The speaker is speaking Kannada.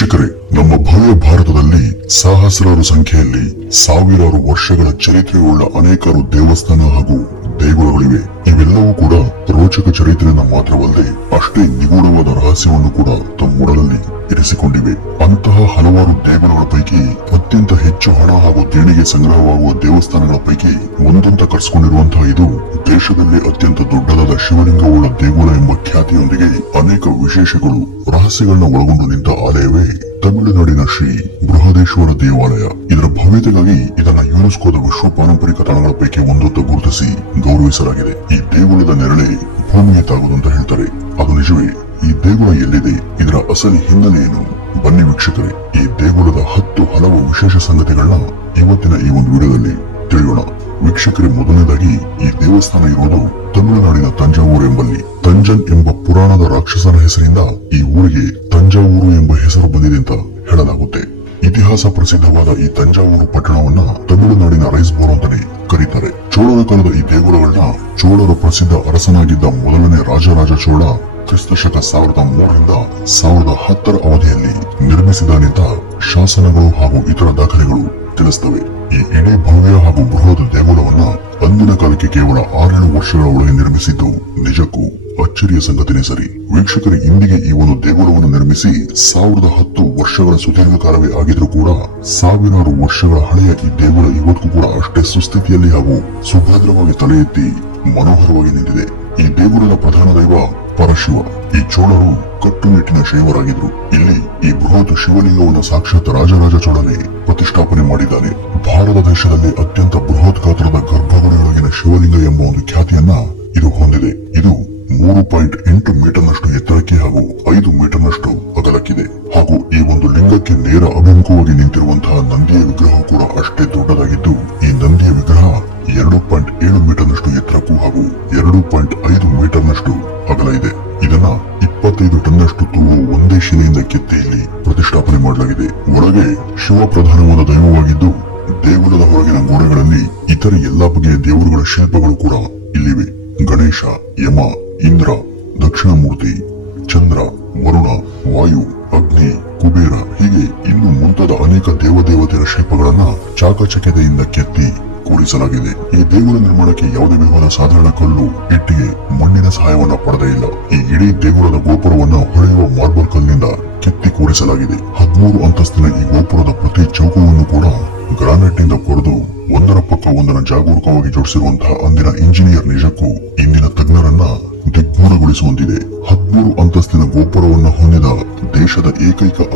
ವೀಕ್ಷಕರೇ, ನಮ್ಮ ಭವ್ಯ ಭಾರತದಲ್ಲಿ ಸಹಸ್ರಾರು ಸಂಖ್ಯೆಯಲ್ಲಿ ಸಾವಿರಾರು ವರ್ಷಗಳ ಚರಿತ್ರೆಯುಳ್ಳ ಅನೇಕಾರು ದೇವಸ್ಥಾನ ಹಾಗೂ ದೇಗುಲಗಳಿವೆ. ಇವೆಲ್ಲವೂ ಕೂಡ ರೋಚಕ ಚರಿತ್ರೆಯನ್ನು ಮಾತ್ರವಲ್ಲದೆ ಅಷ್ಟೇ ನಿಗೂಢವಾದ ರಹಸ್ಯವನ್ನು ಕೂಡ ತಮ್ಮೊಡಲಲ್ಲಿ ಇರಿಸಿಕೊಂಡಿವೆ. ಅಂತಹ ಹಲವಾರು ದೇಗುಲಗಳ ಪೈಕಿ ಅತ್ಯಂತ ಹೆಚ್ಚು ಹಣ ಹಾಗೂ ದೇಣಿಗೆ ಸಂಗ್ರಹವಾಗುವ ದೇವಸ್ಥಾನಗಳ ಪೈಕಿ ಒಂದಂತ ಕರೆಸಿಕೊಂಡಿರುವಂತಹ ಇದು ದೇಶದಲ್ಲಿ ಅತ್ಯಂತ ದೊಡ್ಡದಾದ ಶಿವಲಿಂಗವುಳ್ಳ ದೇಗುಲ ಎಂಬ ಖ್ಯಾತಿಯೊಂದಿಗೆ ಅನೇಕ ವಿಶೇಷಗಳು ರಹಸ್ಯಗಳನ್ನ ಒಳಗೊಂಡು ನಿಂತ ಆಲಯವೇ ತಮಿಳುನಾಡಿನ ಶ್ರೀ ಬೃಹದೇಶ್ವರ ದೇವಾಲಯ. ಇದರ ಭವ್ಯತೆಗಾಗಿ ಇದನ್ನ ಯುನೆಸ್ಕೋದ ವಿಶ್ವ ಪಾರಂಪರಿಕ ತಾಣಗಳ ಪೈಕಿ ಒಂದಂತ ಗುರುತಿಸಿ ಗೌರವಿಸಲಾಗಿದೆ. ಈ ದೇಗುಲದ ನೆರಳೆ ಭೂಮಿಗೆ ತಾಗುವುದು ಅಂತ ಹೇಳ್ತಾರೆ. ಅದು ನಿಜವೇ? ಈ ದೇಗುಲ ಎಲ್ಲಿದೆ? ಇದರ ಅಸಲಿ ಹಿನ್ನೆಲೆ ಏನು? ಬನ್ನಿ ವೀಕ್ಷಕರೇ, ಈ ದೇಗುಲದ ಹಲವು ವಿಶೇಷ ಸಂಗತಿಗಳನ್ನ ಇವತ್ತಿನ ಈ ಒಂದು ವಿಡಿಯೋದಲ್ಲಿ ತಿಳಿಯೋಣ. ವೀಕ್ಷಕರೇ, ಮೊದಲನೇದಾಗಿ ಈ ದೇವಸ್ಥಾನ ಇರುವುದು ತಮಿಳುನಾಡಿನ ತಂಜಾವೂರು ಎಂಬಲ್ಲಿ. ತಂಜನ್ ಎಂಬ ಪುರಾಣದ ರಾಕ್ಷಸನ ಹೆಸರಿಂದ ಈ ಊರಿಗೆ ತಂಜಾವೂರು ಎಂಬ ಹೆಸರು ಬಂದಿದೆ ಅಂತ ಹೇಳಲಾಗುತ್ತೆ. ಇತಿಹಾಸ ಪ್ರಸಿದ್ಧವಾದ ಈ ತಂಜಾವೂರು ಪಟ್ಟಣವನ್ನ ತಮಿಳುನಾಡಿನ ರೈಸ್ಬೋರ್ ಅಂತಾನೆ ಕರೀತಾರೆ. ಚೋಳರ ಕಾಲದ ಈ ದೇಗುಲಗಳನ್ನ ಚೋಳರ ಪ್ರಸಿದ್ಧ ಅರಸನಾಗಿದ್ದ ಮೊದಲನೇ ರಾಜರಾಜ ಚೋಳ ಕ್ರಿಸ್ತಶಕ 1003ರಿಂದ 1010ರ ಅವಧಿಯಲ್ಲಿ ನಿರ್ಮಿಸಿದಾನೆಂತ ಶಾಸನಗಳು ಹಾಗೂ ಇತರ ದಾಖಲೆಗಳು ತಿಳಿಸ್ತವೆ. ಈ ಇಡೀ ಭವ್ಯ ಹಾಗೂ ಬೃಹತ್ ದೇಗುಲವನ್ನ ಅಂದಿನ ಕಾಲಕ್ಕೆ ಕೇವಲ 6-7 ವರ್ಷಗಳ ಒಳಗೆ ನಿರ್ಮಿಸಿದ್ದು ನಿಜಕ್ಕೂ ಅಚ್ಚರಿಯ ಸಂಗತಿನೇ ಸರಿ. ವೀಕ್ಷಕರು, ಇಂದಿಗೆ ಈ ಒಂದು ದೇಗುಲವನ್ನು ನಿರ್ಮಿಸಿ 1010 ವರ್ಷಗಳ ಸುದೀರ್ಘ ಕಾಲವೇ ಆಗಿದ್ರೂ ಕೂಡ ಸಾವಿರಾರು ವರ್ಷಗಳ ಹಳೆಯ ಈ ದೇಗುಲ ಇವತ್ತು ಕೂಡ ಅಷ್ಟೇ ಸುಸ್ಥಿತಿಯಲ್ಲಿ ಹಾಗೂ ಸುಭದ್ರವಾಗಿ ತಲೆ ಎತ್ತಿ ಮನೋಹರವಾಗಿ ನಿಂತಿದೆ. ಈ ದೇಗುಲದ ಪ್ರಧಾನ ದೈವ ಪರಶಿವ. ಈ ಚೋಳರು ಕಟ್ಟುನಿಟ್ಟಿನ ಶೈವರಾಗಿದ್ರು. ಇಲ್ಲಿ ಈ ಬೃಹತ್ ಶಿವಲಿಂಗವನ್ನು ಸಾಕ್ಷಾತ್ ರಾಜರಾಜ ಚೋಳನೇ ಪ್ರತಿಷ್ಠಾಪನೆ ಮಾಡಿದ್ದಾನೆ. ಭಾರತ ದೇಶದಲ್ಲಿ ಅತ್ಯಂತ ಬೃಹತ್ ಗಾತ್ರದ ಗರ್ಭಗುಡಿಯೊಳಗಿನ ಶಿವಲಿಂಗ ಎಂಬ ಒಂದು ಖ್ಯಾತಿಯನ್ನ ಇದು ಹೊಂದಿದೆ. ಇದು 3.8 ಮೀಟರ್ನಷ್ಟು ಎತ್ತರಕ್ಕೆ ಹಾಗೂ 5 ಮೀಟರ್ನಷ್ಟು ಅಗಲಕ್ಕಿದೆ. ಹಾಗೂ ಈ ಒಂದು ಲಿಂಗಕ್ಕೆ ನೇರ ಅಭಿಮುಖವಾಗಿ ನಿಂತಿರುವಂತಹ ನಂದಿಯ ವಿಗ್ರಹ ಕೂಡ ಅಷ್ಟೇ ದೊಡ್ಡದಾಗಿದ್ದು, ಈ ನಂದಿಯ ವಿಗ್ರಹ 2.7 ಮೀಟರ್ನಷ್ಟು ಎತ್ತರಕ್ಕೂ ಹಾಗೂ 2.5 ಮೀಟರ್ನಷ್ಟು ಅಗಲ ಇದೆ. ಇದನ್ನ 25 ಟನ್ನಷ್ಟು ತೂಗುವ ಒಂದೇ ಶಿಲೆಯಿಂದ ಕೆತ್ತಿ ಇಲ್ಲಿ ಪ್ರತಿಷ್ಠಾಪನೆ ಮಾಡಲಾಗಿದೆ. ಒಳಗೆ ಶಿವ ಪ್ರಧಾನವಾದ ದೈವವಾಗಿದ್ದು, ದೇಗುಲದ ಹೊರಗಿನ ಗೋಡೆಗಳಲ್ಲಿ ಇತರ ಎಲ್ಲಾ ಬಗೆಯ ದೇವರುಗಳ ಶಿಲ್ಪಗಳು ಕೂಡ ಇಲ್ಲಿವೆ. ಗಣೇಶ, ಯಮ, ಇಂದ್ರ, ದಕ್ಷಿಣಮೂರ್ತಿ, ಚಂದ್ರ, ವರುಣ, ವಾಯು, ಅಗ್ನಿ, ಕುಬೇರ ಹೀಗೆ ಇನ್ನು ಮುಂತಾದ ಅನೇಕ ದೇವದೇವತೆಯರ ಶಿಲ್ಪಗಳನ್ನ ಚಾಕಚಕ್ಯತೆಯಿಂದ ಕೆತ್ತಿ ಕೂಡಿಸಲಾಗಿದೆ. ಈ ದೇಗುಲ ನಿರ್ಮಾಣಕ್ಕೆ ಯಾವುದೇ ವಿಧವಾದ ಸಾಧಾರಣ ಕಲ್ಲು, ಇಟ್ಟಿಗೆ, ಮಣ್ಣಿನ ಸಹಾಯವನ್ನ ಪಡೆದೇ ಇಲ್ಲ. ಈ ಇಡೀ ದೇಗುಲದ ಗೋಪುರವನ್ನ ಹೊಳೆಯುವ ಮಾರ್ಬಲ್ ಕಲ್ಲಿನಿಂದ ಕೆತ್ತಿ ಕೂಡಿಸಲಾಗಿದೆ. 13 ಅಂತಸ್ತಿನ ಈ ಗೋಪುರದ ಪ್ರತಿ ಚೌಕವನ್ನು ಕೂಡ ಗ್ರಾನೈಟ್ ನಿಂದ ಕೊರೆದು ಒಂದರ ಪಕ್ಕ ಒಂದರ ಜಾಗರೂಕವಾಗಿ ಜೋಡಿಸಿರುವಂತಹ ಅಂದಿನ ಇಂಜಿನಿಯರ್ ನಿಜಕ್ಕೂ ಇಂದಿನ ತಜ್ಞರನ್ನ ದಿಗ್ಭ್ರಮೆಗೊಳಿಸುವಂತಿದೆ. 13 ಅಂತಸ್ತಿನ ಗೋಪುರವನ್ನು ಹೊಂದಿದ ದೇಶದ ಏಕೈಕ